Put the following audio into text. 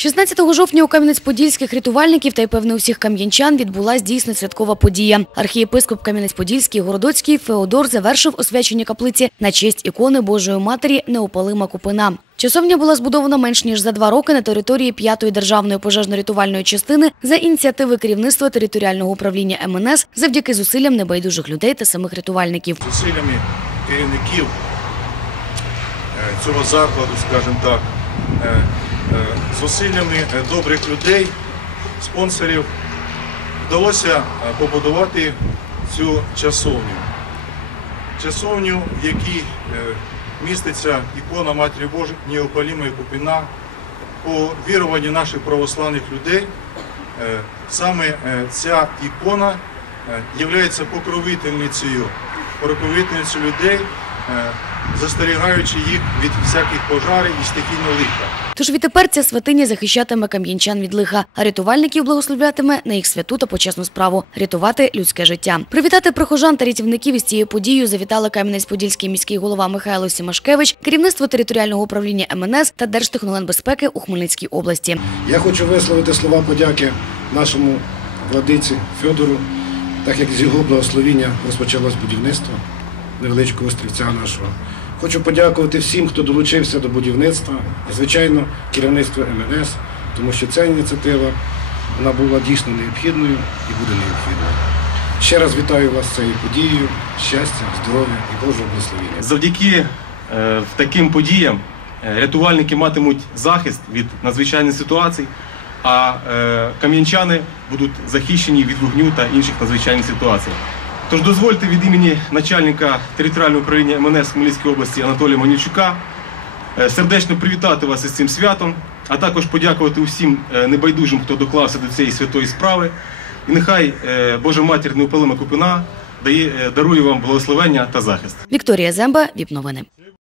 16 жовтня у Кам'янець-Подільських рятувальників та й певне усіх кам'янчан відбулась дійсно святкова подія. Архієпископ Кам'янець-Подільський Городоцький Феодор завершив освячення каплиці на честь ікони Божої Матері Неопалима Купина. Часовня була збудована менш ніж за два роки на території 5-ї державної пожежно-рятувальної частини за ініціативи керівництва територіального управління МНС завдяки зусиллям небайдужих людей та самих рятувальників. зусиллями керівників е, цього закладу, скажімо так, е, зусиллями добрих людей, спонсорів, вдалося е, побудувати цю часовню. Часовню, в якій е, міститься ікона Матері Божої Неопалімої Купіна. По віруванню наших православних людей, е, саме ця ікона є покровительницею, покровительницею людей, застерігаючи їх від всяких пожарів і стихійного лиха. Тож відтепер ця святиня захищатиме кам'янчан від лиха, а рятувальників благословлятиме на їх святу та почесну справу рятувати людське життя. Привітати прихожан та рятівників із цією подією завітали Кам'янець-Подільський міський голова Михайло Сімашкевич, керівництво територіального управління МНС та Держтехногенбезпеки у Хмельницькій області. Я хочу висловити слова подяки нашому владиці Федору, так як з його благословіння розпочалось будівництво невеличкого острівця нашого. Хочу подякувати всім, хто долучився до будівництва, і, звичайно, керівництву МНС, тому що ця ініціатива вона була дійсно необхідною і буде необхідною. Ще раз вітаю вас з цією подією, щастя, здоров'я і Божого благословення. Завдяки е, таким подіям е, рятувальники матимуть захист від надзвичайних ситуацій, а е, кам'янчани будуть захищені від вогню та інших надзвичайних ситуацій. Тож дозвольте від імені начальника територіального управління МНС Хмельницької області Анатолія Манівчука е, сердечно привітати вас із цим святом, а також подякувати усім е, небайдужим, хто доклався до цієї святої справи. І нехай е, Божа матір неупалима купина дарує вам благословення та захист. Вікторія Земба, ВІП новини.